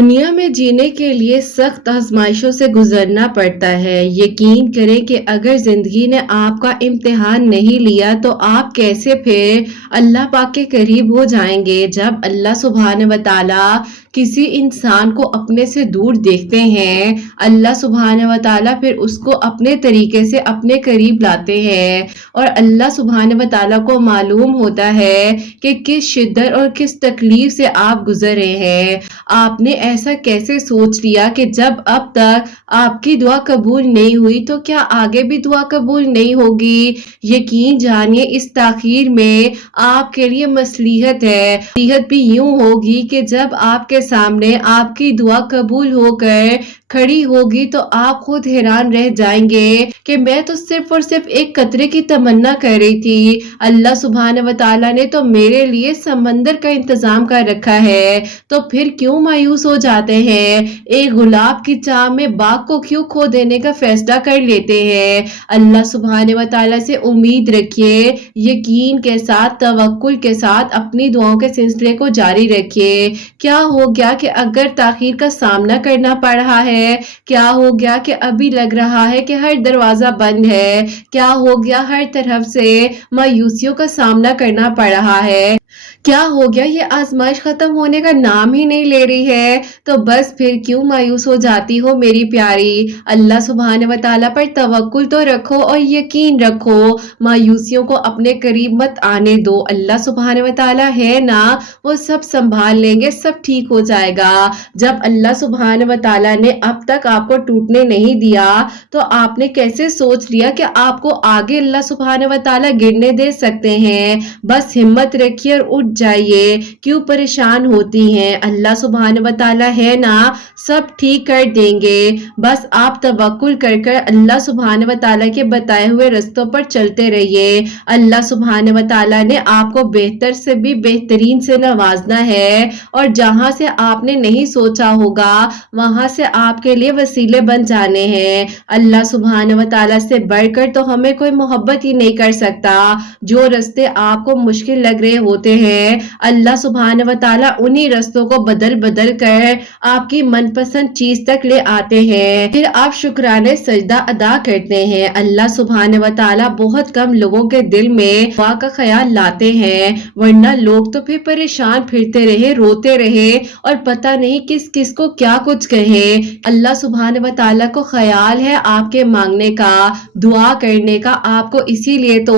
دنیا میں جینے کے لیے سخت آزمائشوں سے گزرنا پڑتا ہے۔ یقین کریں کہ اگر زندگی نے آپ کا امتحان نہیں لیا تو آپ کیسے پھر اللہ پاک کے قریب ہو جائیں گے۔ جب اللہ سبحانہ و تعالیٰ کسی انسان کو اپنے سے دور دیکھتے ہیں، اللہ سبحانہ و تعالیٰ پھر اس کو اپنے طریقے سے اپنے قریب لاتے ہیں، اور اللہ سبحانہ و تعالیٰ کو معلوم ہوتا ہے کہ کس شدت اور کس تکلیف سے آپ گزر رہے ہیں۔ آپ نے ایسا کیسے سوچ لیا کہ جب اب تک آپ کی دعا قبول نہیں ہوئی تو کیا آگے بھی دعا قبول نہیں ہوگی؟ یقین جانیے اس تاخیر میں آپ کے لیے مصلحت ہے۔ مصلحت بھی یوں ہوگی کہ جب آپ کے سامنے آپ کی دعا قبول ہو کر کھڑی ہوگی تو آپ خود حیران رہ جائیں گے کہ میں تو صرف اور صرف ایک قطرے کی تمنا کر رہی تھی، اللہ سبحانہ و تعالیٰ نے تو میرے لیے سمندر کا انتظام کر رکھا ہے، تو پھر کیوں مایوس ہو جاتے ہیں؟ ایک گلاب کی چاہ میں باغ کو کیوں کھو دینے کا فیصلہ کر لیتے ہیں؟ اللہ سبحانہ و تعالیٰ سے امید رکھیے، یقین کے ساتھ، توکل کے ساتھ اپنی دعاؤں کے سلسلے کو جاری رکھیے۔ کیا ہو گیا کہ اگر تاخیر کا سامنا کرنا پڑ رہا ہے؟ کیا ہو گیا کہ ابھی لگ رہا ہے کہ ہر دروازہ بند ہے؟ کیا ہو گیا ہر طرف سے مایوسیوں کا سامنا کرنا پڑ رہا ہے؟ کیا ہو گیا یہ آزمائش ختم ہونے کا نام ہی نہیں لے رہی ہے؟ تو بس پھر کیوں مایوس ہو جاتی ہو میری پیاری؟ اللہ سبحانہ و تعالیٰ پر توکل تو رکھو اور یقین رکھو، مایوسیوں کو اپنے قریب مت آنے دو۔ اللہ سبحانہ و تعالیٰ ہے نا، وہ سب سنبھال لیں گے، سب ٹھیک ہو جائے گا۔ جب اللہ سبحانہ و تعالیٰ نے اب تک آپ کو ٹوٹنے نہیں دیا تو آپ نے کیسے سوچ لیا کہ آپ کو آگے اللہ سبحانہ و تعالیٰ گرنے دے سکتے ہیں؟ بس ہمت رکھیے اور اٹھ جائیے، کیوں پریشان ہوتی ہیں؟ اللہ سبحانہ و تعالیٰ ہے نا، سب ٹھیک کر دیں گے۔ بس آپ توکل کر کر اللہ سبحانہ و تعالیٰ کے بتائے ہوئے رستوں پر چلتے رہیے۔ اللہ سبحانہ و تعالیٰ نے آپ کو بہتر سے بھی بہترین سے نوازنا ہے، اور جہاں سے آپ نے نہیں سوچا ہوگا وہاں سے آپ کے لیے وسیلے بن جانے ہیں۔ اللہ سبحانہ و تعالیٰ سے بڑھ کر تو ہمیں کوئی محبت ہی نہیں کر سکتا۔ جو رستے آپ کو مشکل لگ رہے ہوتے ہیں، اللہ سبحانہ و تعالیٰ انہی رستوں کو بدل بدل کر آپ کی من پسند چیز تک لے آتے ہیں، پھر آپ شکرانے سجدہ ادا کرتے ہیں۔ اللہ سبحانہ و تعالیٰ بہت کم لوگوں کے دل میں دعا کا خیال لاتے ہیں، ورنہ لوگ تو پھر پریشان پھرتے رہے، روتے رہے اور پتہ نہیں کس کس کو کیا کچھ کہیں۔ اللہ سبحانہ و تعالیٰ کو خیال ہے آپ کے مانگنے کا، دعا کرنے کا، آپ کو اسی لیے تو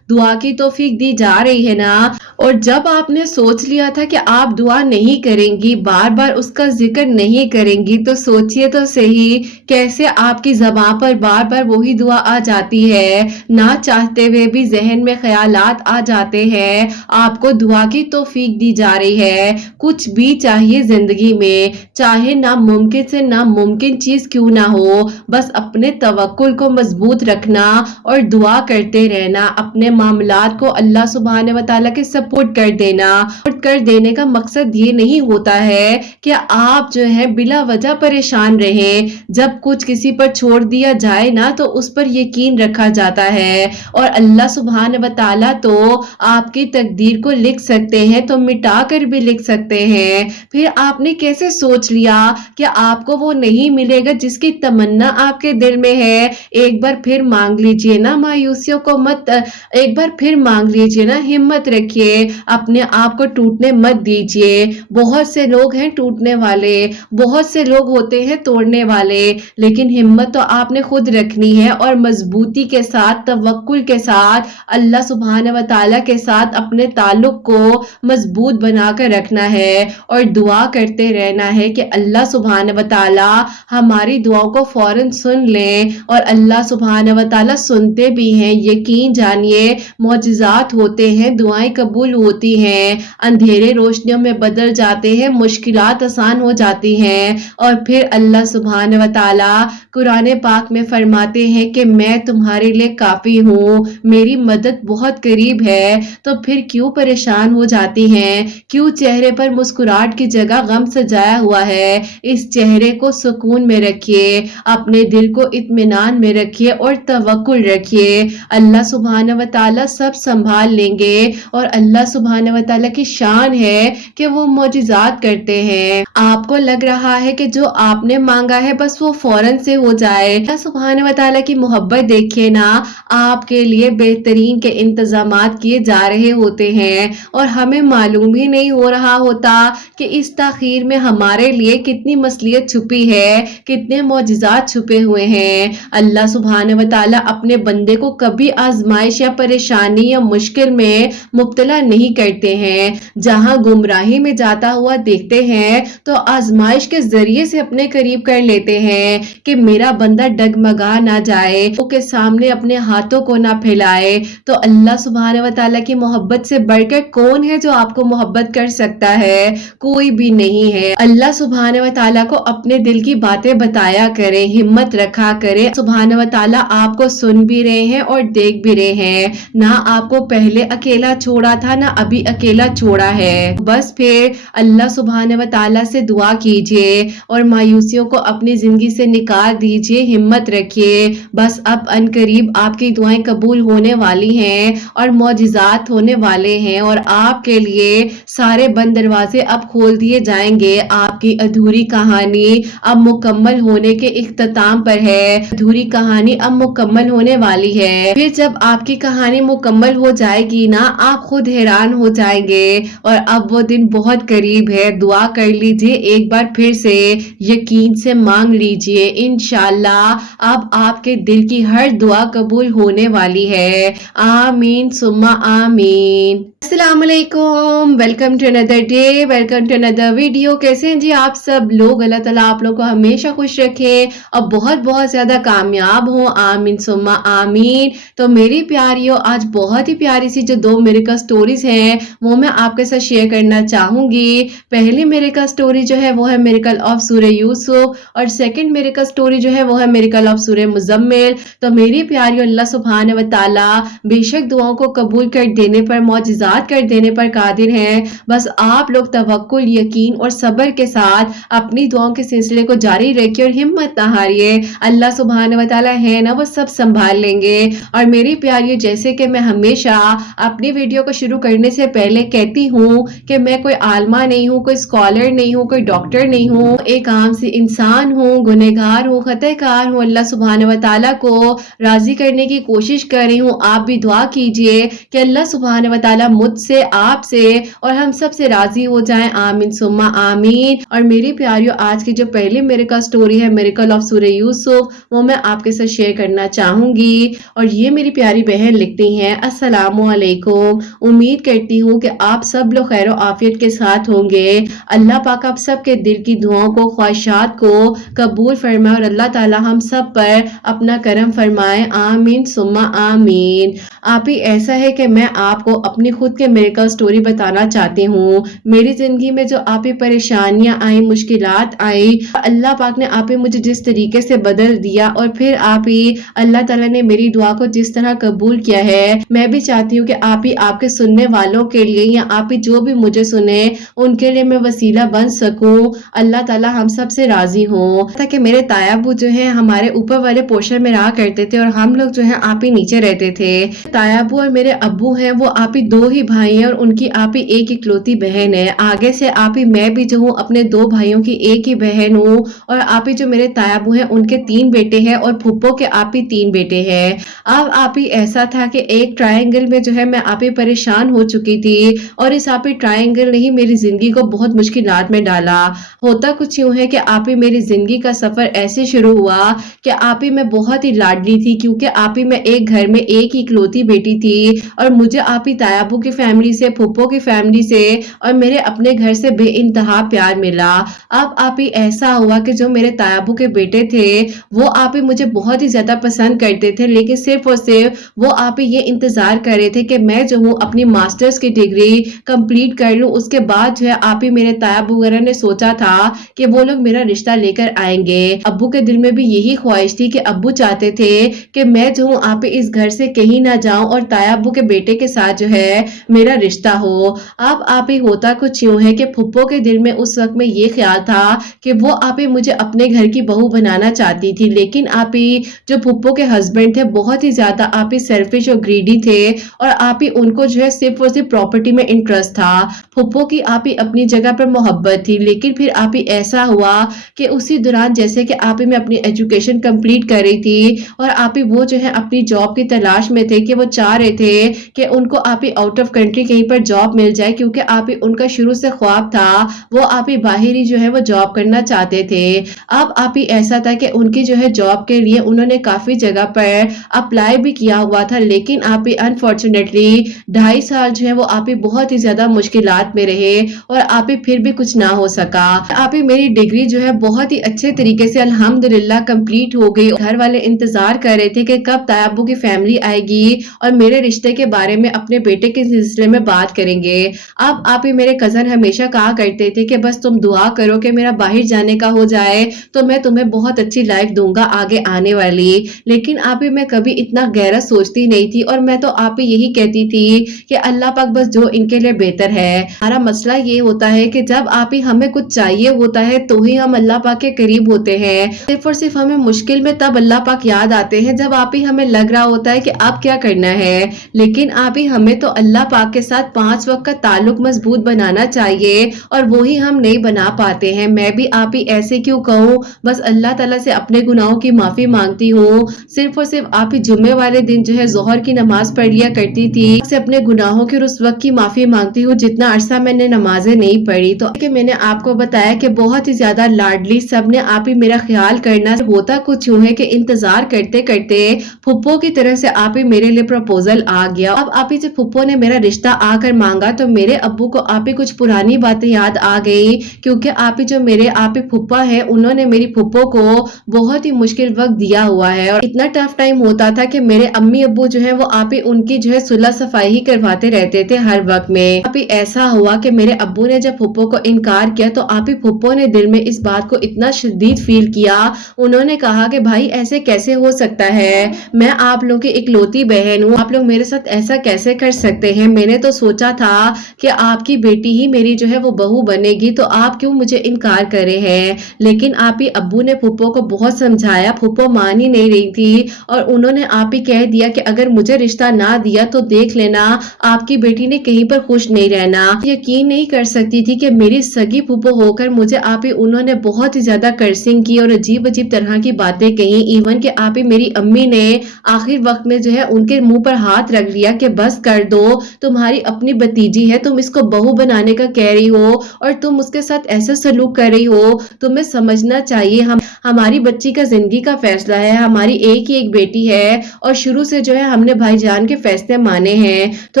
دعا کی توفیق دی جا رہی ہے نا۔ اور جب آپ نے سوچ لیا تھا کہ آپ دعا نہیں کریں گی، بار بار اس کا ذکر نہیں کریں گی، تو سوچئے تو صحیح کیسے آپ کی زبان پر بار بار وہی دعا آ جاتی ہے، نہ چاہتے ہوئے بھی ذہن میں خیالات آ جاتے ہیں۔ آپ کو دعا کی توفیق دی جا رہی ہے۔ کچھ بھی چاہیے زندگی میں، چاہے ناممکن سے ناممکن چیز کیوں نہ ہو، بس اپنے توکل کو مضبوط رکھنا اور دعا کرتے رہنا، اپنے معاملات کو اللہ سبحانہ و تعالیٰ کے سپورٹ کر دینا۔ سپورٹ کر دینے کا مقصد یہ نہیں ہوتا ہے کہ آپ جو ہے بلا وجہ پریشان رہیں۔ جب کچھ کسی پر چھوڑ دیا جائے نا تو اس پر یقین رکھا جاتا ہے، اور اللہ سبحانہ و تعالیٰ تو آپ کی تقدیر کو لکھ سکتے ہیں تو مٹا کر بھی لکھ سکتے ہیں۔ پھر آپ نے کیسے سوچ لیا کہ آپ کو وہ نہیں ملے گا جس کی تمنا آپ کے دل میں ہے؟ ایک بار پھر مانگ لیجئے نا، مایوسیوں کو مت، ایک بار پھر مانگ لیجئے نا، ہمت رکھیے، اپنے آپ کو ٹوٹنے مت دیجئے۔ بہت سے لوگ ہیں ٹوٹنے والے، بہت سے لوگ ہوتے ہیں توڑنے والے، لیکن ہمت تو آپ نے خود رکھنی ہے، اور مضبوطی کے ساتھ، توکل کے ساتھ، اللہ سبحانہ و تعالیٰ کے ساتھ اپنے تعلق کو مضبوط بنا کر رکھنا ہے، اور دعا کرتے رہنا ہے کہ اللہ سبحانہ و تعالیٰ ہماری دعاؤں کو فوراً سن لیں، اور اللہ سبحانہ و تعالیٰ سنتے بھی ہیں۔ یقین جانیے معجزات ہوتے ہیں، دعائیں قبول ہوتی ہیں، اندھیرے روشنیوں میں بدل جاتے ہیں، مشکلات آسان ہو جاتی ہیں، اور پھر اللہ سبحانہ و تعالیٰ قرآن پاک میں فرماتے ہیں کہ میں تمہارے لیے کافی ہوں، میری مدد بہت قریب ہے۔ تو پھر کیوں پریشان ہو جاتی ہیں؟ کیوں چہرے پر مسکراہٹ کی جگہ غم سجایا ہوا ہے؟ اس چہرے کو سکون میں رکھیے، اپنے دل کو اطمینان میں رکھیے اور توکل رکھیے۔ اللہ سبحانہ و تعالیٰ سب سنبھال لیں گے، اور اللہ सुभान व तआला की शान है कि वो मौजिज़ात करते हैं। आपको लग रहा है कि जो आपने मांगा है बस वो फौरन से हो जाए। अल्लाह सुभान व तआला की मोहब्बत देखिए ना, आपके लिए बेहतरीन के इंतजामात किए जा रहे होते हैं और हमें मालूम ही नहीं हो रहा होता कि इस ताखीर में हमारे लिए कितनी मसलियत छुपी है, कितने मौजिज़ात छुपे हुए हैं। अल्लाह सुभान व तआला अपने बंदे को कभी आजमाइश या परेशानी या मुश्किल में मुब्तला नहीं करते हैं। जहां गुमराही में जाता हुआ देखते हैं तो आजमाइश के जरिए से अपने करीब कर लेते हैं कि मेरा बंदा डगमगा ना जाए, उसके सामने अपने हाथों को ना फैलाए। तो अल्लाह सुभान व तआला की मोहब्बत से बढ़कर कौन है जो आपको मोहब्बत कर सकता है? कोई भी नहीं है। अल्लाह सुभान व तआला को अपने दिल की बातें बताया करें, हिम्मत रखा करें। सुभान व तआला आपको सुन भी रहे हैं और देख भी रहे हैं। ना आपको पहले अकेला छोड़ा था, ना अभी अकेला छोड़ा है। बस फिर अल्लाह सुभान व तआला से दुआ कीजिए और मायूसियों को अपनी जिंदगी से निकाल दीजिए, हिम्मत रखिए। बस अब अनकरीब आपकी दुआएं कबूल होने वाली हैं और मौजिज़ात होने वाले हैं और आपके लिए सारे बंद दरवाजे अब खोल दिए जाएंगे। आपकी अधूरी कहानी अब मुकम्मल होने के इख्तिताम पर है। अधूरी कहानी अब मुकम्मल होने वाली है। फिर जब आपकी कहानी मुकम्मल हो जाएगी ना, आप खुद हैरान हो जाएंगे और अब वो दिन बहुत करीब है। दुआ कर लीजिए एक बार फिर से, यकीन से मांग लीजिए, इंशाल्लाह अब आपके दिल की हर दुआ कबूल होने वाली है। आमीन सुम्मा आमीन। अस्सलाम वालेकुम, welcome to another day, welcome to another video. कैसे हैं जी आप सब लोग? अल्लाह ताला आप लोग को हमेशा खुश रखे और बहुत बहुत ज्यादा कामयाब हो। आमीन सुम्मा आमीन। तो मेरी प्यारियों, आज बहुत ही प्यारी सी जो 2 मिरेकल स्टोरीज हैं वो मैं आपके साथ शेयर करना चाहूंगी। पहली मिरेकल स्टोरी जो है वो है मिरेकल ऑफ सूरह यूसुफ और सेकंड मिरेकल स्टोरी जो है वो है मिरेकल ऑफ सूरह मुज़म्मिल। तो मेरी प्यारियों, अल्लाह सुब्हान व तआला बेशक दुआओं को कबूल कर देने पर, मौजिज़ात कर देने पर कादिर हैं। बस आप लोग तवक्कुल, यकीन और सब्र के साथ अपनी दुआओं के सिलसिले को जारी रखिए और हिम्मत ना हारिए। अल्लाह सुब्हान व तआला है ना, वो सब संभाल लेंगे। और मेरी प्यारियों, जैसे कि मैं हमेशा अपनी वीडियो को शुरू करने से पहले कहती हूँ कि मैं कोई आलमा नहीं हूँ, कोई स्कॉलर नहीं हूँ, कोई डॉक्टर नहीं हूँ, एक आम सी इंसान हूँ, गुनहगार हूँ, खताकार हूँ। अल्लाह सुब्हान व तआला को राजी करने की कोशिश कर रही हूँ। आप भी दुआ कीजिए कि अल्लाह सुब्हान व तआला मुझसे, आपसे और हम सब से राजी हो जाएं। आमीन सुम्मा आमीन। और मेरी प्यारियों, आज की जो पहली मिरेकल स्टोरी है मिरेकल ऑफ सूरह यूसुफ, वो मैं आपके साथ शेयर करना चाहूंगी। और ये मेरी प्यारी बहन लिखती हैं, अस्सलामु अलैकुम। उम्मीद करती हूँ कि आप सब लोग खैर आफियत के साथ होंगे। अल्लाह पाक आप सबके दिल की दुआओं को, ख्वाहिशात को कबूल फरमाए और अल्लाह ताला हम सब पर अपना करम फरमाए। आमीन सुम्मा आमीन। आप ही ऐसा है कि मैं आपको अपनी खुद के मिरेकल स्टोरी बताना चाहती हूँ। मेरी जिंदगी में जो आप ही परेशानियां आई, मुश्किलात आई, अल्लाह पाक ने आप ही मुझे जिस तरीके से बदल दिया और फिर आप ही अल्लाह ताला ने मेरी दुआ को जिस तरह कबूल किया है, मैं भी चाहती हूँ कि आप ही आपके सुनने वालों के लिए या आप ही जो भी मुझे सुने उनके लिए मैं वसीला बन सकूं। अल्लाह ताला हम सब से राजी हो। ताकि मेरे तायाबू जो है हमारे ऊपर वाले पोर्शन में रहा करते थे और हम लोग जो है आप ही नीचे रहते थे। तायाबू और मेरे अब्बू हैं वो आप ही 2 ही भाई हैं और उनकी आप ही एक इकलौती बहन है। आगे से आप ही मैं भी जो हूँ अपने 2 भाइयों की एक ही बहन हूँ और आप ही जो मेरे तायाबू हैं उनके 3 बेटे हैं और फुप्पो के आप ही 3 बेटे हैं। अब आप ही ऐसा था कि एक ट्रायंगल में जो है मैं आप ही परेशान हो चुकी थी और इस आप ही ट्रायंगल ने ही मेरी जिंदगी को बहुत मुश्किलात में डाला। होता कुछ यूं है कि आप ही मेरी जिंदगी का सफर ऐसे शुरू हुआ कि आप ही मैं बहुत ही लाडली थी, क्योंकि आप ही मैं एक घर में एक ही इकलौती बेटी थी और मुझे आप ही तायाबू की फैमिली से, फुप्पो की फैमिली से और मेरे अपने घर से बेइंतहा प्यार मिला। अब आप ही ऐसा हुआ कि जो मेरे तायाबू के बेटे थे वो आप ही मुझे बहुत ही ज्यादा पसंद करते थे, लेकिन सिर्फ और सिर्फ वो आप ही ये इंतजार कर रहे थे कि मैं जो हूँ अपनी मास्टर्स की डिग्री कंप्लीट कर लूँ। उसके बाद जो है आप ही मेरे तायाबू वगैरह ने सोचा था कि वो लोग मेरा रिश्ता लेकर आएंगे। अब्बू के दिल में भी यही ख्वाहिश थी कि अब्बू चाहते थे कि मैं जो हूँ आप ही इस घर से कहीं ना जाऊं और तायाबू के बेटे के साथ जो है मेरा रिश्ता हो। अब आप ही होता कुछ यूं है कि फुप्पो के दिल में उस वक्त में ये ख्याल था कि वो आप ही मुझे अपने घर की बहू बनाना चाहती थी, लेकिन आप ही जो फुप्पो के हस्बैंड थे बहुत ही ज्यादा आप ही सेल्फिश और ग्रीडी थे और आप ही उनको जो है सिर्फ सिर्फ और सिर्फ प्रॉपर्टी में इंटरेस्ट था। फुप्पो की आप ही अपनी जगह पर मोहब्बत थी, लेकिन फिर आप ही ऐसा हुआ कि उसी दौरान जैसे कि आप ही में अपनी एजुकेशन कंप्लीट कर रही थी और आप ही वो जो है अपनी जॉब की तलाश में थे कि वो चाह रहे थे कि उनको आप ही आउट ऑफ कंट्री कहीं पर जॉब मिल जाए, क्योंकि आप ही उनका शुरू से ख्वाब था वो आप ही बाहर ही जो है वो जॉब करना चाहते थे। अब आप ही ऐसा था कि उनकी जो है जॉब के लिए उन्होंने काफी जगह पर अप्लाई भी किया हुआ था, लेकिन आप ही अनफॉर्चुनेटली 2.5 साल जो है वो आप ही बहुत ही ज्यादा मुश्किलात में रहे और आप ही फिर भी कुछ ना हो सका। आप ही मेरी डिग्री जो है बहुत ही अच्छे तरीके से अल्हम्दुलिल्लाह कंप्लीट हो गई। घर वाले इंतजार कर रहे थे कि कब तायाबू की फैमिली आएगी और मेरे रिश्ते के बारे में अपने बेटे के सिलसिले में बात करेंगे। अब आप ही मेरे कजन हमेशा कहा करते थे कि बस तुम दुआ करो कि मेरा बाहर जाने का हो जाए तो मैं तुम्हें बहुत अच्छी लाइफ दूंगा आगे आने वाली। लेकिन आप ही मैं कभी इतना गहरा सोचती नहीं थी और मैं तो आप ही यही कहती थी कि अल्लाह पाक बस जो इनके लिए बेहतर है। हमारा मसला ये होता है कि जब आप ही हमें कुछ चाहिए होता है तो ही हम अल्लाह पाक के करीब होते हैं। सिर्फ और सिर्फ हमें मुश्किल में तब अल्लाह पाक याद आते हैं जब आप ही हमें लग रहा होता है कि अब क्या करना है। लेकिन आप ही हमें तो अल्लाह पाक के साथ 5 वक्त का ताल्लुक मजबूत बनाना चाहिए और वो ही हम नहीं बना पाते हैं। मैं भी आप ही ऐसे क्यों कहूँ, बस अल्लाह ताला से अपने गुनाहों की माफी मांगती हूँ। सिर्फ और सिर्फ आप ही जुम्मे वाले दिन जो है जोहर की नमाज पढ़ लिया करती थी, से अपने गुनाहों की और उस वक्त की माफी मांगती हूँ जितना अरसा मैंने नमाजें नहीं पढ़ी। तो कि मैंने आपको बताया कि बहुत ही ज्यादा लाडली, सबने आप ही मेरा ख्याल करना। होता कुछ यूं है कि इंतजार करते करते फुप्पो की तरफ से आप ही मेरे लिए प्रपोजल आ गया। अब आप ही जब फुप्पो ने मेरा रिश्ता आकर मांगा तो मेरे अब्बू को आप ही कुछ पुरानी बातें याद आ गई, क्योंकि आप ही जो मेरे आप ही फुप्पा है उन्होंने मेरी फुप्पो को बहुत ही मुश्किल वक्त दिया हुआ है और इतना टफ टाइम होता था कि मेरे अम्मी अब्बू जो है वो आप ही उनकी जो है सुलह सफाई ही करवाते रहते थे हर वक्त में। आप ही ऐसा हुआ कि मेरे अब्बू ने जब फुप्पो को इनकार किया तो आप ही फुप्पो ने दिल में इस बात को इतना शदीद फील किया। उन्होंने कहा कि भाई ऐसे कैसे हो सकता है, मैं आप लोगों की इकलौती बहन हूँ, आप लोग मेरे साथ ऐसा कैसे कर सकते हैं। मैंने तो सोचा था कि आपकी बेटी ही मेरी जो है वो बहू बनेगी, तो आप क्यों मुझे इनकार करे हैं। लेकिन आप ही अब्बू ने फुप्पो को बहुत समझाया, फुप्पो मान ही नहीं रही थी और उन्होंने आप ही कह दिया कि अगर मुझे रिश्ता ना दिया तो देख लेना आपकी बेटी ने कहीं पर खुश नहीं रहना। यकीन नहीं कर सकती थी कि मेरी सगी फुप्पो होकर मुझे आप ही उन्होंने बहुत ही ज्यादा कर्सिंग की और अजीब अजीब तरह की बातें कही। इवन कि आप ही मेरी अम्मी ने आखिर वक्त में जो है उनके मुंह पर हाथ रख लिया कि बस कर दो, तुम्हारी अपनी भतीजी है, तुम इसको बहू बनाने का कह रही हो और तुम उसके साथ ऐसे सलूक कर रही हो, तुम्हें समझना चाहिए हमारी बच्ची का जिंदगी का फैसला है, हमारी एक ही एक बेटी है और शुरू से जो है हमने भाईजान के फैसले माने हैं, तो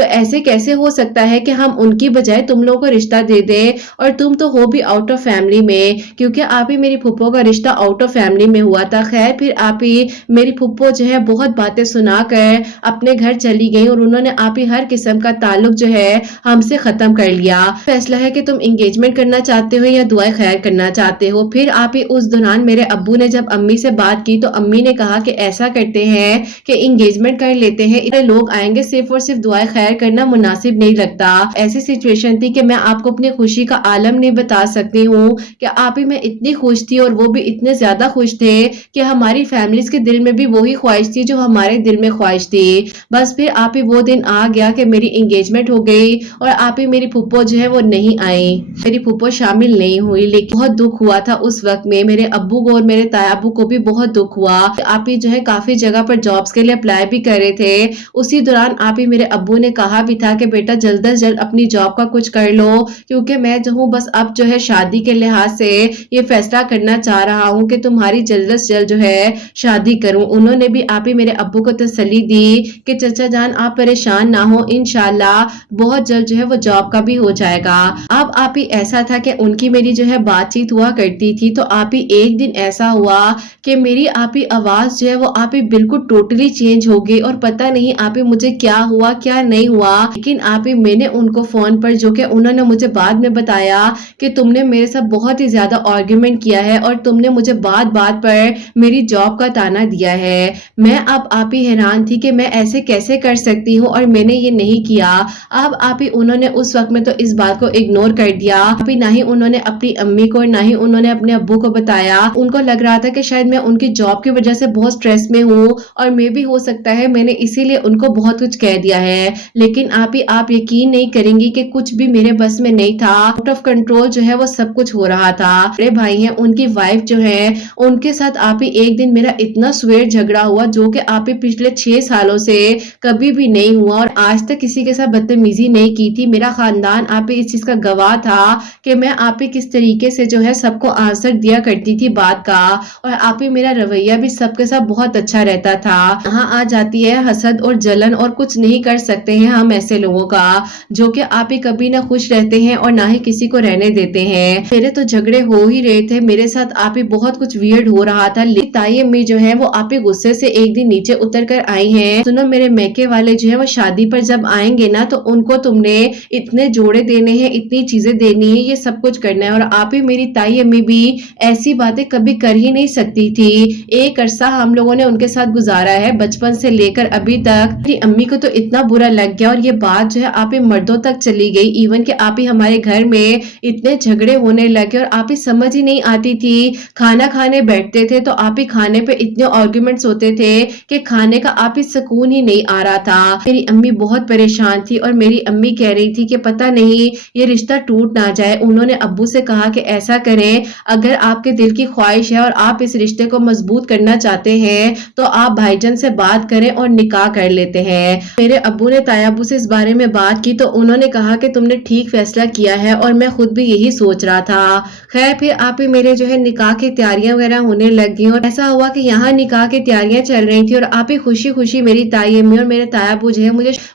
ऐसे कैसे हो सकता है कि हम उनकी बजाय तुम लोगों को रिश्ता दे दें। और तुम तो हो भी आउट ऑफ फैमिली में, क्योंकि आप ही मेरी फुप्पो का रिश्ता आउट ऑफ फैमिली में हुआ था। खैर फिर आप ही मेरी फुप्पो जो है बहुत बातें सुनाकर अपने घर चली गई और उन्होंने आप ही हर किस्म का ताल्लुक जो है हमसे खत्म कर लिया। फैसला है कि तुम एंगेजमेंट करना चाहते हो या दुआ खैर करना चाहते हो। फिर आप ही उस दौरान मेरे अब्बू ने जब अम्मी से बात की तो अम्मी ने कहा कि ऐसा करते हैं कि एंगेजमेंट कर लेते हैं, इतने लोग आएंगे, सिर्फ और सिर्फ दुआ खैर करना मुनासिब नहीं लगता। ऐसी सिचुएशन थी कि मैं आपको अपनी खुशी का आलम नहीं बता सकती हूँ कि आप ही मैं इतनी खुश थी और वो भी इतने ज्यादा खुश थे कि हमारी फैमिलीज के दिल में भी वही ख्वाहिश थी जो हमारे दिल में ख्वाहिश थी। बस फिर आप ही वो दिन आ गया कि मेरी एंगेजमेंट हो गई और आप ही मेरी फुप्पो जो है वो नहीं आई, मेरी फुप्पो शामिल नहीं हुई। लेकिन बहुत दुख हुआ था उस वक्त में, मेरे अब्बू को और मेरे तायाबू को भी बहुत दुख हुआ। आप ही जो है काफी जगह पर जॉब्स के लिए अप्लाई भी कर रहे थे। उसी दौरान आप ही मेरे अब्बू ने कहा भी था कि बेटा जल्द से जल्द अपनी जॉब का कुछ कर लो, क्योंकि मैं जो हूँ बस अब जो है शादी के लिहाज से ये फैसला करना चाह रहा हूँ कि तुम्हारी जल्द से जल्द जो है शादी करूं। उन्होंने भी आप ही मेरे अब्बू को तसल्ली दी कि चचा जान आप परेशान ना हो, इंशाल्लाह बहुत जल्द जो है वो जॉब का भी हो जाएगा। अब आप ही ऐसा था कि उनकी मेरी जो है बातचीत हुआ करती थी, तो आप ही एक दिन ऐसा हुआ कि मेरी आप ही आवाज जो है वो आप ही बिल्कुल टोटली चेंज हो गई और पता नहीं आप ही मुझे क्या हुआ क्या नहीं हुआ। लेकिन आप ही मैंने उनको फोन पर, जो कि उन्होंने मुझे बाद में बताया कि तुमने मेरे साथ बहुत ही ज्यादा आर्ग्यूमेंट किया है और तुमने मुझे बात बात पर मेरी जॉब का ताना दिया है। मैं अब आप ही हैरान थी कि मैं ऐसे कैसे कर सकती हूँ और मैंने ये नहीं किया। अब आप ही उन्होंने उस वक्त में तो इस बात को इग्नोर कर दिया। आप ही ना ही उन्होंने अपनी अम्मी को ना ही उन्होंने अपने अब्बू को बताया। उनको लग रहा था कि शायद मैं उनकी जॉब की वजह से बहुत स्ट्रेस में हूँ और मे भी हो सकता है मैंने इसीलिए उनको बहुत कुछ कह दिया है। लेकिन लेकिन आप यकीन नहीं करेंगी कि कुछ भी मेरे बस में नहीं था। आउट ऑफ कंट्रोल जो है वो सब कुछ हो रहा था। मेरे भाई हैं, उनकी वाइफ जो है, उनके साथ एक दिन मेरा इतना स्वेट झगड़ा हुआ जो कि पिछले 6 सालों से कभी भी नहीं हुआ और आज तक किसी के साथ बदतमीजी नहीं की थी। मेरा खानदान इस चीज का गवाह था कि मैं किस तरीके से जो है सबको आंसर दिया करती थी बात का, और मेरा रवैया भी सबके साथ बहुत अच्छा रहता था। यहाँ आ जाती है हसद और जलन, और कुछ नहीं कर सकते हैं हम ऐसे लोगों का जो कि कभी ना खुश रहते हैं और ना ही किसी को रहने देते हैं। मेरे तो झगड़े हो ही रहे थे, मेरे साथ बहुत कुछ वियर्ड हो रहा था। ताई अम्मी जो है वो गुस्से से एक दिन नीचे उतर कर आई हैं। सुनो, मेरे मैके वाले जो है वो शादी पर जब आएंगे ना तो उनको तुमने इतने जोड़े देने हैं, इतनी चीजें देनी है, ये सब कुछ करना है। और मेरी ताई अम्मी भी ऐसी बातें कभी कर ही नहीं सकती थी। एक अरसा हम लोगों ने उनके साथ गुजारा है, बचपन से लेकर अभी तक। मेरी अम्मी को तो इतना बुरा लग गया और ये बात जो है मर्दों तक चली गई। इवन के हमारे घर में इतने झगड़े होने लगे और समझ ही नहीं आती थी। खाना खाने बैठते थे तो खाने पे इतने आर्गुमेंट्स होते थे कि खाने का सुकून ही नहीं आ रहा था। मेरी अम्मी बहुत परेशान थी और मेरी अम्मी कह रही थी कि पता नहीं ये रिश्ता टूट ना जाए। उन्होंने अब्बू से कहा कि ऐसा करें, अगर आपके दिल की ख्वाहिश है और आप इस रिश्ते को मजबूत करना चाहते हैं तो आप भाईजान से बात करें और निकाह कर लेते हैं। मेरे अब्बू ने तायाबू से इस बारे में बात की तो उन्होंने कहा कि तुमने ठीक फैसला किया है और मैं खुद भी यही सोच रहा था। खैर फिर मेरे जो है निकाह की तैयारियां वगैरह होने लग गई और ऐसा हुआ कि यहाँ निकाह की तैयारियां चल रही थी और खुशी खुशी मेरी ताई अम्मी और मेरे तायाबू जो है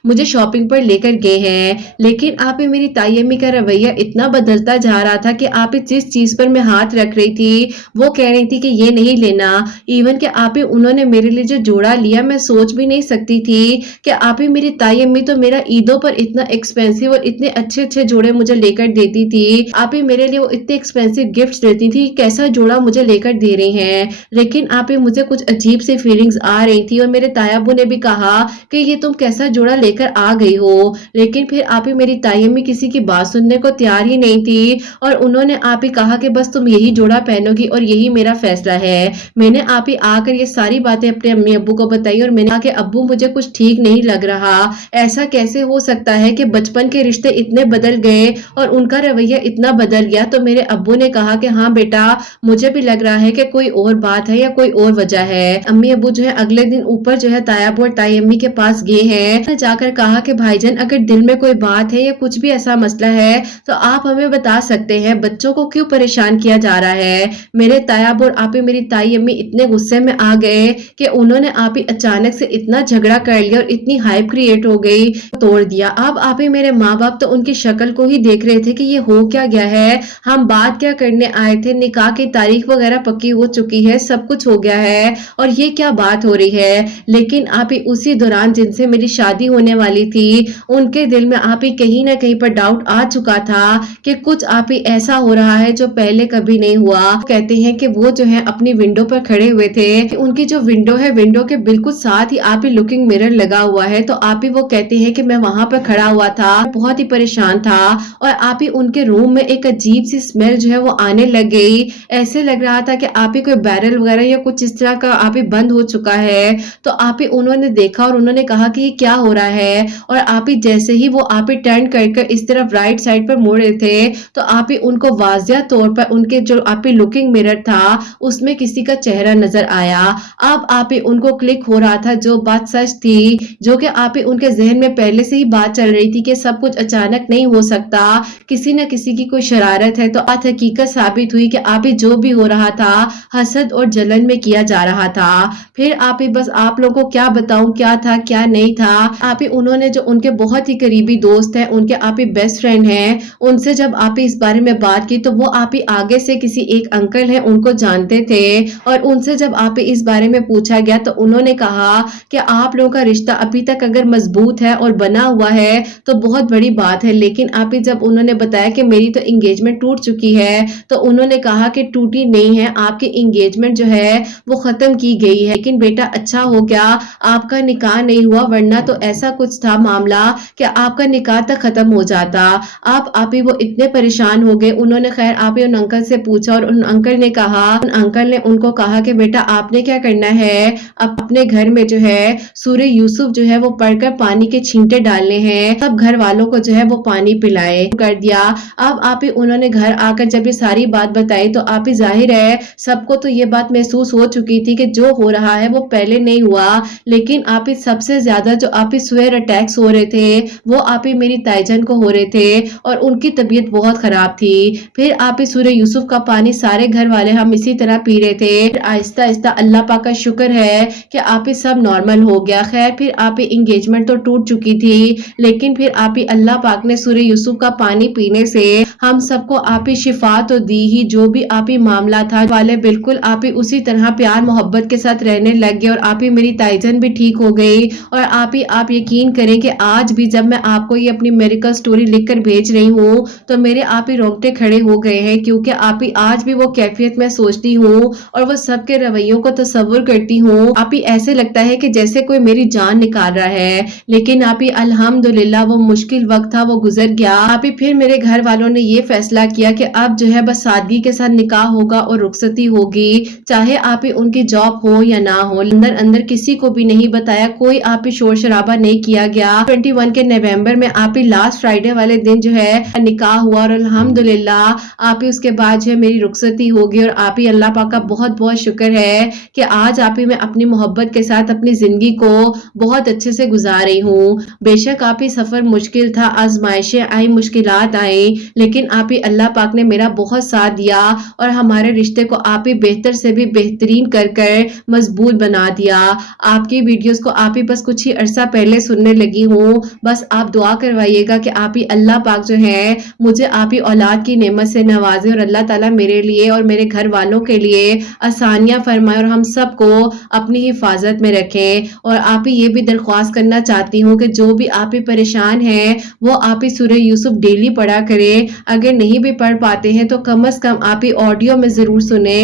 मुझे शॉपिंग पर लेकर गए हैं। लेकिन मेरी ताई अम्मी का रवैया इतना बदलता जा रहा था कि जिस चीज पर मैं हाथ रख रही थी वो कह रही थी कि ये नहीं लेना। इवन के उन्होंने मेरे लिए जो जोड़ा लिया, मैं सोच भी नहीं सकती थी कि मेरी ताई अम्मी तो मेरा ईदों पर इतना एक्सपेंसिव और इतने अच्छे अच्छे जोड़े मुझे लेकर देती थी। मेरे लिए वो इतने एक्सपेंसिव गिफ्ट्स देती थी, कैसा जोड़ा मुझे लेकर दे रही हैं। लेकिन मुझे कुछ अजीब सी फीलिंग्स आ रही थी और मेरे तायाबू ने भी कहा कि ये तुम कैसा जोड़ा लेकर आ गई हो। लेकिन फिर मेरी ताई अम्मी किसी की बात सुनने को तैयार ही नहीं थी और उन्होंने कहा कि बस तुम यही जोड़ा पहनोगी और यही मेरा फैसला है। मैंने आकर ये सारी बातें अपने अम्मी अब्बू को बताई और मैंने कहा कि अब्बू मुझे कुछ ठीक नहीं लग रहा, ऐसा कैसे हो सकता है कि बचपन के रिश्ते इतने बदल गए और उनका रवैया इतना बदल गया। तो मेरे अब्बू ने कहा कि हाँ बेटा, मुझे भी लग रहा है कि कोई और बात है या कोई और वजह है। अम्मी अब्बू जो है अगले दिन ऊपर जो है तायाबू और ताई अम्मी के पास गए हैं। जाकर कहा कि भाईजान, अगर दिल में कोई बात है या कुछ भी ऐसा मसला है तो आप हमें बता सकते हैं, बच्चों को क्यों परेशान किया जा रहा है। मेरे तायाबू और मेरी ताई अम्मी इतने गुस्से में आ गए कि उन्होंने अचानक से इतना झगड़ा कर लिया और इतनी हाइप क्रिएट हो गई, तोड़ दिया। अब मेरे माँ बाप तो उनकी शक्ल को ही देख रहे थे कि ये हो क्या गया है, हम बात क्या करने आए थे, निकाह की तारीख वगैरह पक्की हो चुकी है, सब कुछ हो गया है और ये क्या बात हो रही है। लेकिन उसी दौरान जिनसे मेरी शादी होने वाली थी उनके दिल में कहीं ना कहीं पर डाउट आ चुका था कि कुछ ऐसा हो रहा है जो पहले कभी नहीं हुआ। कहते हैं कि वो जो है अपनी विंडो पर खड़े हुए थे, उनकी जो विंडो है, विंडो के बिल्कुल साथ ही लुकिंग मिरर लगा हुआ है। तो वो कहते हैं कि मैं वहां पर खड़ा हुआ था, बहुत ही परेशान था और उनके रूम में एक अजीब सी स्मेल जो है वो आने लग गई। ऐसे लग रहा था कि कोई बैरल वगैरह या कुछ इस तरह का बंद हो चुका है। तो उन्होंने देखा और उन्होंने कहा कि ये क्या हो रहा है। और जैसे ही वो टर्न कर इस तरफ राइट साइड पर मुड़ रहे थे तो उनको वाजिया तौर पर उनके जो लुकिंग मिरर था उसमें किसी का चेहरा नजर आया। अब उनको क्लिक हो रहा था जो बात सच थी, जो कि उनके जहन में पहले से ही बात चल रही थी कि सब कुछ अचानक नहीं हो सकता, किसी न किसी की कोई शरारत है। तो हकीकत साबित हुई कि जो भी हो रहा था हसद और जलन में किया जा रहा था। फिर बस आप लोगों को क्या बताऊं क्या था क्या नहीं था। उन्होंने जो उनके बहुत ही करीबी दोस्त हैं, उनके बेस्ट फ्रेंड हैं, उनसे जब इस बारे में बात की तो वो आगे से किसी एक अंकल हैं उनको जानते थे और उनसे जब इस बारे में पूछा गया तो उन्होंने कहा कि आप लोगों का रिश्ता अभी तक अगर मजबूत है और बना हुआ है तो बहुत बड़ी बात है। लेकिन जब उन्होंने बताया कि मेरी तो एंगेजमेंट टूट चुकी है तो उन्होंने कहा कि टूटी नहीं है, आपकी एंगेजमेंट जो है वो खत्म की गई है। लेकिन बेटा अच्छा हो गया आपका निकाह नहीं हुआ, वरना तो ऐसा कुछ था मामला कि आपका निकाह तक खत्म हो जाता। आप ही वो इतने परेशान हो गए। उन्होंने खैर उन अंकल से पूछा और उन अंकल ने उनको कहा कि बेटा आपने क्या करना है, अपने घर में जो है सूरह यूसुफ जो है वो पढ़कर पानी के छींटे छींटे डालने हैं, सब घर वालों को जो है वो पानी पिलाए कर दिया। अब आप ही उन्होंने घर आकर जब ये सारी बात बताई तो आप ही जाहिर है सबको तो ये बात महसूस हो चुकी थी कि जो हो रहा है वो पहले नहीं हुआ, लेकिन आप ही सबसे ज्यादा जो आप ही स्वेयर अटैक्स हो रहे थे वो आप ही मेरी ताईजान को हो रहे थे और उनकी तबीयत बहुत खराब थी। फिर आप ही सूरह यूसुफ का पानी सारे घर वाले हम इसी तरह पी रहे थे। आहिस्ता आहिस्ता अल्लाह पाक का शुक्र है कि आप ही सब नॉर्मल हो गया। खैर फिर आप ही इंगेजमेंट तो टूट चुकी थी, लेकिन फिर आप ही अल्लाह पाक ने सूरह यूसुफ का पानी पीने से हम सबको आप ही शिफा तो दी ही, जो भी आप ही मामला था वाले बिल्कुल आप ही उसी तरह प्यार मोहब्बत के साथ रहने लग गए और आप ही मेरी ताईजान भी ठीक हो गई। और आप यकीन करें कि आज भी जब मैं आपको ये अपनी मेडिकल स्टोरी लिखकर भेज रही हूँ तो मेरे आप ही रोंगटे खड़े हो गए हैं, क्योंकि आप ही आज भी वो कैफियत में सोचती हूँ और वो सबके रवैयों को तस्वुर करती हूँ। आप ही ऐसे लगता है कि जैसे कोई मेरी जान निकाल रहा है, लेकिन आप ही अल्हम्दुलिल्लाह वो मुश्किल वक्त था वो गुजर गया। आप ही फिर मेरे घर वालों ने ये फैसला किया कि अब जो है बस सादगी के साथ निकाह होगा और रुखसती होगी, चाहे आप ही उनकी जॉब हो या ना हो। अंदर अंदर किसी को भी नहीं बताया, कोई आप ही शोर शराबा नहीं किया गया। 21 के नवंबर में आप ही लास्ट फ्राइडे वाले दिन जो है निकाह हुआ और अल्हम्दुलिल्लाह आप ही उसके बाद जो है मेरी रुखसती होगी। और आप ही अल्लाह पाक का बहुत बहुत शुक्र है कि आज आप ही मैं अपनी मोहब्बत के साथ अपनी जिंदगी को बहुत अच्छे से गुजार रही हूँ। बेशक आप ही सफर मुश्किल था, आजमाइशें आई, मुश्किलात आई, लेकिन आप ही अल्लाह पाक ने मेरा बहुत साथ दिया और हमारे रिश्ते को आप ही बेहतर से भी बेहतरीन कर कर मजबूत बना दिया। आपकी वीडियोस को आप ही बस कुछ ही अरसा पहले सुनने लगी हूँ, बस आप दुआ करवाइएगा कि आप ही अल्लाह पाक जो है मुझे आप ही औलाद की नेमत से नवाजे और अल्लाह ताला मेरे लिए और मेरे घर वालों के लिए आसानियां फरमाए और हम सबको अपनी हिफाजत में रखें। और आप ही ये भी दरख्वास्त करना चाहती हूँ कि जो भी आप ही परेशान हैं वो आप ही सूरह यूसुफ डेली पढ़ा करें, अगर नहीं भी पढ़ पाते हैं तो कम से कम आप ही ऑडियो में जरूर सुने।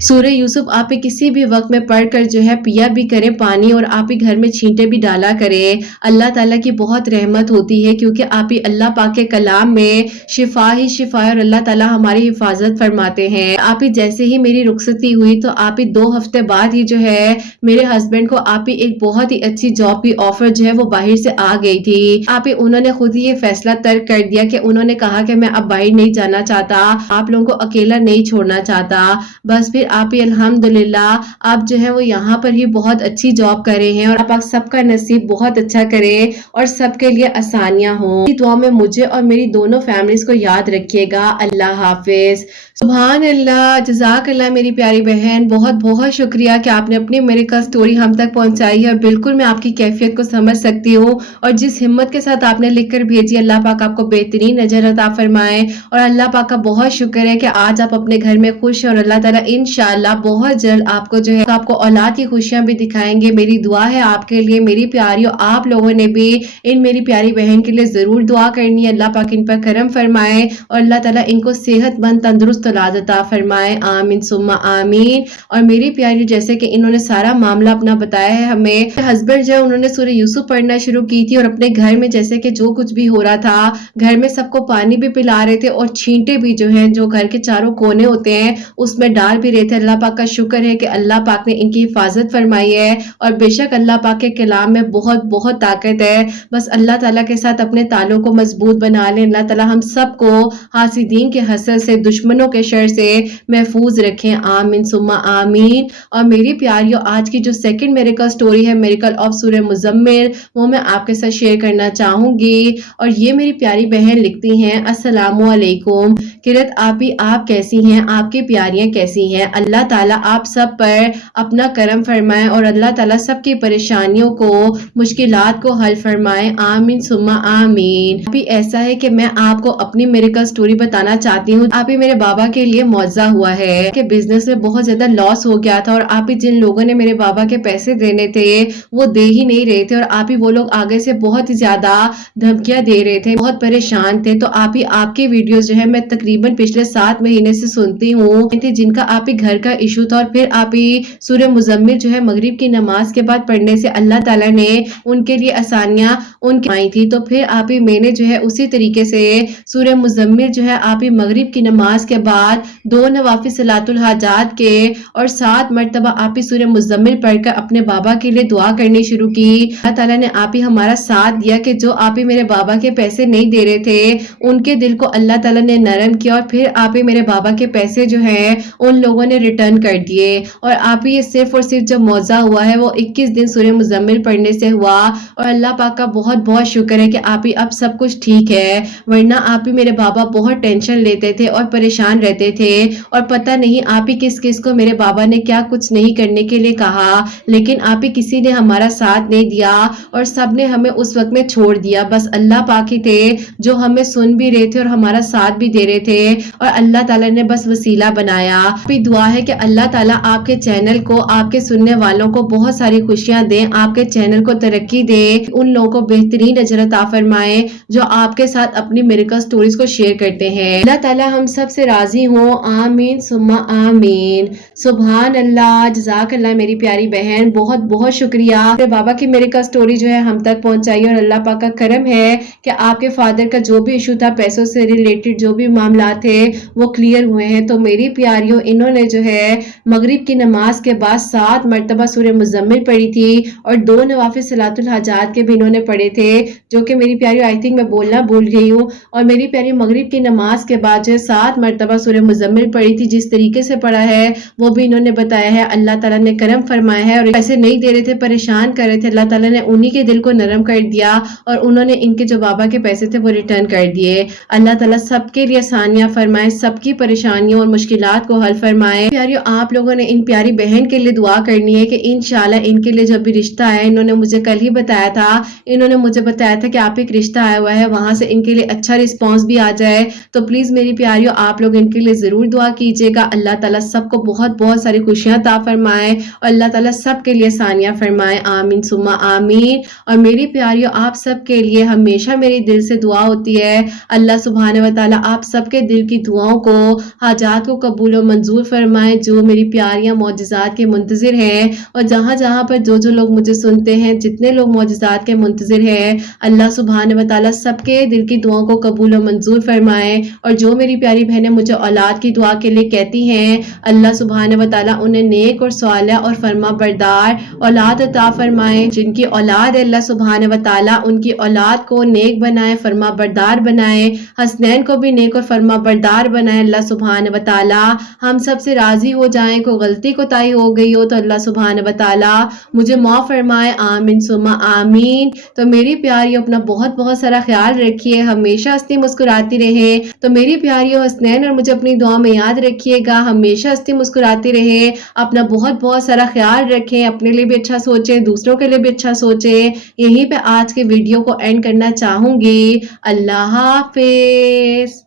सूरह यूसुफ आप ही किसी भी वक्त में पढ़कर जो है पिया भी करें पानी, और आप ही घर में छींटे भी डाला करें। अल्लाह ताला की बहुत रहमत होती है, क्योंकि आप ही अल्लाह पाक के कलाम में शिफा ही शिफा है और अल्लाह ताला हमारी हिफाजत फरमाते हैं। आप ही जैसे ही मेरी रुखसती हुई तो आप ही 2 हफ्ते बाद ही जो है मेरे हस्बैंड को आप ही एक बहुत ही अच्छी जॉब की ऑफर जो है वो बाहर से आ गई थी। आप ही उन्होंने खुद ही ये फैसला तर्क कर दिया कि उन्होंने कहा कि मैं अब बाहर नहीं जाना चाहता, आप लोगों को अकेला नहीं छोड़ना चाहता। बस फिर आप ही अल्हम्दुलिल्लाह आप जो है वो यहाँ पर ही बहुत अच्छी जॉब कर रहे हैं और आप सबका नसीब बहुत अच्छा करे और सबके लिए आसानियां हो। दुआ में मुझे और मेरी दोनों फैमिलीज को याद रखिएगा। अल्लाह हाफिज। सुभान अल्लाह, जज़ाक अल्लाह मेरी प्यारी बहन, बहुत बहुत शुक्रिया कि आपने अपनी मेडिकल स्टोरी हम तक पहुंचाई है। और बिल्कुल मैं आपकी कैफियत को समझ सकती हूँ और जिस हिम्मत के साथ आपने लिखकर भेजी, अल्लाह पाक आपको बेहतरीन नजर अता फरमाए। और अल्लाह पाक का बहुत शुक्र है कि आज आप अपने घर में खुश हैं और अल्लाह ताला इंशाअल्लाह बहुत जल्द आपको जो है आपको औलाद की खुशियां भी दिखाएंगे। मेरी दुआ है आपके लिए मेरी प्यारियों, आप लोगों ने भी इन मेरी प्यारी बहन के लिए जरूर दुआ करनी है। अल्लाह पाक इन पर करम फरमाए और अल्लाह ताला इनको सेहतमंद तंदुरुस्त औलाद अता फरमाए। आमीन सुम्मा आमीन। और मेरी प्यारी, जैसे कि इन्होंने सारा मामला अपना बताया है हमें, हस्बैंड जो उन्होंने सूरह यूसुफ पढ़ना शुरू की थी और अपने घर में जैसे कि जो कुछ भी हो रहा था, घर में सबको पानी भी पिला रहे थे और छींटे भी जो है जो घर के चारों कोने होते हैं उसमें डाल भी रहे थे। अल्लाह पाक का शुक्र है कि अल्लाह पाक ने इनकी हिफाजत फरमाई है और बेशक अल्लाह पाक के कलाम में बहुत बहुत ताकत है। बस अल्लाह ताला के साथ अपने तालों को मजबूत बना लें। अल्लाह ताला हम सबको हासिदीन के हसद से, दुश्मनों के शर से महफूज रखें। आमीन सुम्मा आमीन। और मेरी प्यारियों, आज की जो सेकंड मेरिकल स्टोरी है, मेरिकल ऑफ सूरह मुज़म्मिल, वो मैं आपके साथ शेयर करना चाहूंगी। और ये मेरी प्यारी बहन लिखती हैं, अस्सलामु अलैकुम किरत आपी, आप कैसी हैं, आपकी प्यारियां कैसी हैं। अल्लाह ताला आप सब पर अपना करम फरमाए और अल्लाह ताला सबकी परेशानियों को, मुश्किलात को हल फरमाए। आमीन सुम्मा आमीन। अभी ऐसा है कि मैं आपको अपनी मेरिकल स्टोरी बताना चाहती हूँ। आप ही मेरे बाबा के लिए मौजा हुआ है कि बिजनेस में बहुत ज्यादा लॉस हो गया था और आप ही जिन लोगों ने मेरे बाबा के पैसे देने थे वो दे ही नहीं रहे थे और आप ही वो लोग आगे से बहुत ही ज्यादा धमकियां दे रहे थे, बहुत परेशान थे। तो आप ही आपकी वीडियोस जो है मैं तकरीबन पिछले 7 महीने से सुनती हूँ, जिनका आप ही घर का इशू था। और फिर आप ही सूरह मुज़म्मिल जो है मगरिब की नमाज के बाद पढ़ने से अल्लाह ताला ने उनके लिए आसानियां उनकी आई थी। तो फिर आप ही मैंने जो है उसी तरीके से सूरह मुज़म्मिल जो है आप ही मगरिब की नमाज के بعد 2 نوافل صلاۃ الحاجات کے اور 7 مرتبہ آپ ہی سورہ مزمل پڑھ کر اپنے بابا کے لیے دعا کرنی شروع کی۔ اللہ تعالیٰ نے آپ ہی ہمارا ساتھ دیا کہ جو آپ ہی میرے بابا کے پیسے نہیں دے رہے تھے ان کے دل کو اللہ تعالیٰ نے نرم کیا، اور پھر آپ ہی میرے بابا کے پیسے جو ہیں ان لوگوں نے ریٹرن کر دیے، اور آپ ہی یہ صرف اور صرف جو موضوع ہوا ہے وہ 21 دن سورہ مزمل پڑھنے سے ہوا، اور اللہ پاک کا بہت بہت شکر ہے کہ آپ ہی اب سب کچھ ٹھیک ہے، ورنہ آپ ہی میرے بابا بہت ٹینشن لیتے تھے اور پریشان رہتے تھے، اور پتہ نہیں آپ ہی کس کس کو میرے بابا نے کیا کچھ نہیں کرنے کے لیے کہا، لیکن آپ ہی کسی نے ہمارا ساتھ نہیں دیا اور سب نے ہمیں اس وقت میں چھوڑ دیا، بس اللہ پاک ہی تھے جو ہمیں سن بھی رہے تھے اور ہمارا ساتھ بھی دے رہے تھے، اور اللہ تعالیٰ نے بس وسیلہ بنایا۔ بھی دعا ہے کہ اللہ تعالیٰ آپ کے چینل کو، آپ کے سننے والوں کو بہت ساری خوشیاں دیں، آپ کے چینل کو ترقی دے، ان لوگوں کو بہترین اجر عطا فرمائے جو آپ کے ساتھ اپنی میریکل سٹوریز کو شیئر کرتے ہیں۔ اللہ تعالیٰ ہم سب سے راضی ہوں، آمین ثم آمین۔ سبحان اللہ، جزاک اللہ میری پیاری بہن، بہت بہت شکریہ میرے بابا کی میریکل سٹوری جو ہے ہم تک پہنچائی، اور اللہ پاک کا کرم ہے کہ آپ کے فادر کا جو بھی ایشو تھا، پیسوں سے ریلیٹڈ جو بھی معاملات تھے وہ کلیئر ہوئے ہیں۔ تو میری پیاریوں، انہوں نے جو ہے مغرب کی نماز کے بعد 7 مرتبہ سورہ مزمل پڑھی تھی، اور 2 نوافل صلاۃ الحاجات کے بھی انہوں نے پڑھے تھے، جو کہ میری پیاریوں آئی تھنک میں بولنا بھول گئی ہوں، اور میری پیاری مغرب کی نماز کے بعد جو ہے 7 مرتبہ سورہ مزمل پڑھی تھی، جس طریقے سے پڑھا ہے وہ بھی انہوں نے بتایا ہے۔ اللہ تعالیٰ نے کرم فرمایا ہے، اور ایسے نہیں دے رہے تھے، پریشان کر رہے تھے، اللہ تعالیٰ نے انہی کے دل کو نرم کر دیا، اور انہوں نے ان کے جو بابا کے پیسے تھے وہ ریٹرن کر دیے۔ اللہ تعالیٰ سب کے لیے آسانیاں فرمائے، سب کی پریشانیوں اور مشکلات کو حل فرمائے۔ پیاریوں، آپ لوگوں نے ان پیاری بہن کے لیے دعا کرنی ہے کہ انشاءاللہ ان کے لیے جب بھی رشتہ آیا، انہوں نے مجھے کل ہی بتایا تھا، کہ آپ ایک رشتہ آیا ہوا ہے، وہاں سے ان کے لیے اچھا رسپانس بھی آ جائے، تو پلیز میری پیاریوں آپ لوگ ان کے لیے ضرور دعا کیجیے گا۔ اللہ تعالیٰ سب کو بہت بہت ساری خوشیاں عطا فرمائے، اور اللہ تعالیٰ سب کے لیے آسانیاں فرمائے، آمین ثم آمین۔ اور میری پیاریوں، آپ سب کے لیے ہمیشہ میری دل سے دعا ہوتی ہے، اللہ سبحانہ و تعالیٰ آپ سب کے دل کی دعاؤں کو، حاجات کو قبول و منظور فرمائے، جو میری پیاریاں معجزات کے منتظر ہیں، اور جہاں جہاں پر جو لوگ مجھے سنتے ہیں، جتنے لوگ معجزات کے منتظر ہیں، اللہ سبحانہ و تعالیٰ سب کے دل کی دعاؤں کو قبول و منظور فرمائے، اور جو میری پیاری بہنیں مجھے اولاد کی دعا کے لیے کہتی ہیں، اللہ سبحانہ و تعالیٰ انہیں نیک اور صالح اور فرما بردار اولاد عطا فرمائے، جن کی اولاد ہے اللہ سبحانہ و تعالیٰ ان کی اولاد کو نیک بنائے، فرما بردار بنائے، حسنین کو بھی نیک اور فرما بردار بنائے اللہ سبحانہ و تعالیٰ۔ ہم سب سے راضی ہو جائیں، کوئی غلطی کوتاہی ہو گئی ہو تو اللہ سبحانہ و تعالیٰ مجھے معاف فرمائے، آمین ثم آمین۔ تو میری پیاریوں، اپنا بہت بہت سارا خیال رکھیے، ہمیشہ ہنستی مسکراتی رہے۔ تو میری پیاریوں، حسنین اور مجھے اپنی دعا میں یاد رکھیے گا، ہمیشہ ہنستی مسکراتی رہے، اپنا بہت بہت سارا خیال رکھیں، اپنے لیے بھی اچھا سوچیں، دوسروں کے لیے بھی اچھا سوچیں۔ یہیں پہ آج کے ویڈیو کو اینڈ کرنا چاہوں گی۔ اللہ حافظ۔